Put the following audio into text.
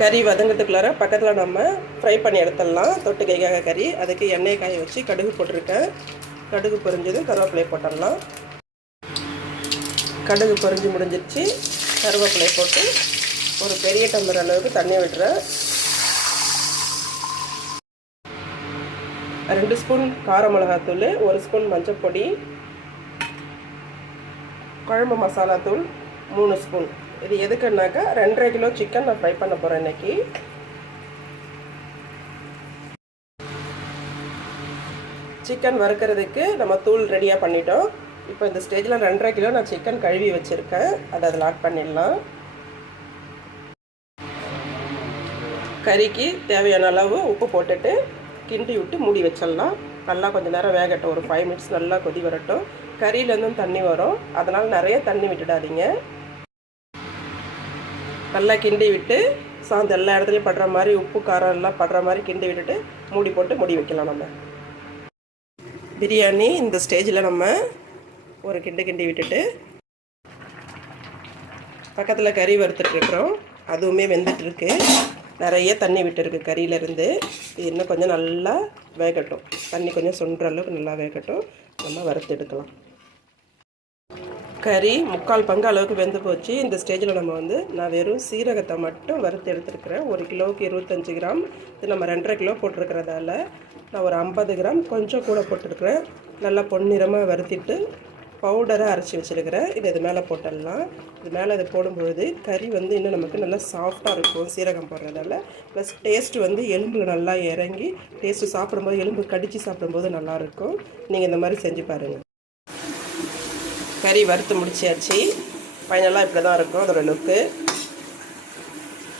கறி வதங்கிறதுக்குள்ளார பக்கத்தில் நம்ம ஃப்ரை பண்ணி எடுத்துடலாம். தொட்டுக்கைக்காக கறி, அதுக்கு எண்ணெய் காய வச்சு கடுகு போட்டிருக்கேன். கடுகு பொரிஞ்சதும் கருவேப்பிலையை போட்டுடலாம். கடுகு பொரிஞ்சு முடிஞ்சிடுச்சு. கருவேப்பிலை போட்டு ஒரு பெரிய டம்ளர் அளவுக்கு தண்ணி விடுறேன். 2 ஸ்பூன் கார மிளகாத்தூள், 1 ஸ்பூன் மஞ்சள் பொடி, குழம்பு மசாலா தூள் 3 ஸ்பூன். இது எதுக்குன்னாக்கா 2.5 கிலோ சிக்கன் நான் ஃப்ரை பண்ண போகிறேன் இன்றைக்கி. சிக்கன் வறுக்கிறதுக்கு நம்ம தூள் ரெடியாக பண்ணிட்டோம். இப்போ இந்த ஸ்டேஜில் 2.5 கிலோ நான் சிக்கன் கழுவி வச்சுருக்கேன். அதை அதில் ஆட் பண்ணிடலாம். கறிக்கு தேவையான அளவு உப்பு போட்டுட்டு கிண்டி விட்டு மூடி வச்சிடலாம். நல்லா கொஞ்சம் நேரம் வேகட்டும். ஒரு 5 மினிட்ஸ் நல்லா கொதி வரட்டும். கறியிலேருந்தும் தண்ணி வரும், அதனால் நிறைய தண்ணி விட்டுடாதீங்க. நல்லா கிண்டி விட்டு சாந்து எல்லா இடத்துலையும் படுற மாதிரி, உப்பு காரம் எல்லாம் படுற மாதிரி கிண்டி விட்டுட்டு மூடி போட்டு மூடி வைக்கலாம். நம்ம பிரியாணி இந்த ஸ்டேஜில் நம்ம ஒரு கிண்டி விட்டுட்டு பக்கத்தில் கறி வறுத்துட்ருக்குறோம். அதுவுமே வெந்துட்டுருக்கு. நிறைய தண்ணி விட்டுருக்கு கறியிலேருந்து. இது இன்னும் கொஞ்சம் நல்லா வேகட்டும். தண்ணி கொஞ்சம் சுண்டுற அளவுக்கு நல்லா வேகட்டும். நம்ம வறுத்து எடுக்கலாம். கறி 3/4 பங்கு அளவுக்கு வெந்து போச்சு. இந்த ஸ்டேஜில் நம்ம நான் வெறும் சீரகத்தை மட்டும் வறுத்து எடுத்துருக்கிறேன். 1 கிலோவுக்கு 25 கிராம். இது நம்ம 2.5 கிலோ போட்டிருக்கிறதால நான் ஒரு 50 கிராம் கொஞ்சம் கூட போட்டிருக்கிறேன். நல்லா பொன்னிறமாக வறுத்திட்டு பவுடராக அரைச்சி வச்சுருக்கிறேன். இது மேலே போட்டுடலாம். இது மேலே இது போடும்பொழுது கறி இன்னும் நமக்கு நல்லா சாஃப்டாக இருக்கும் சீரகம் போடுறதால. ப்ளஸ் டேஸ்ட்டு எலும்பில் நல்லா இறங்கி டேஸ்ட்டு சாப்பிடும்போது, எலும்பு கடித்து சாப்பிடும்போது நல்லாயிருக்கும். நீங்கள் இந்த மாதிரி செஞ்சு பாருங்கள். கறி வறுத்து முடிச்சாச்சு. ஃபைனலாக இப்படி தான் இருக்கும் அதோட லுக்கு.